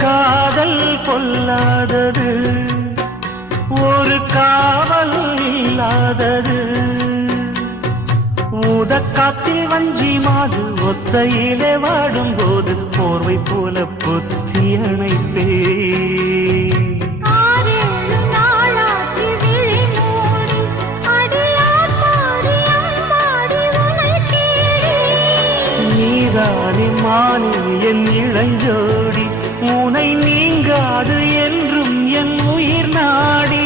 காதல் பொல்லாதது, ஒரு காவல் இல்லாதது. ஊதக்காத்தில் வஞ்சி மாது ஒத்தையிலே வாடும்போது போர்வை போல பொத்தி அணைப்பே. நீதானே மானே என் இளஞ்சோடி, உனை நீங்காது என்றும் என் உயிர் நாடி.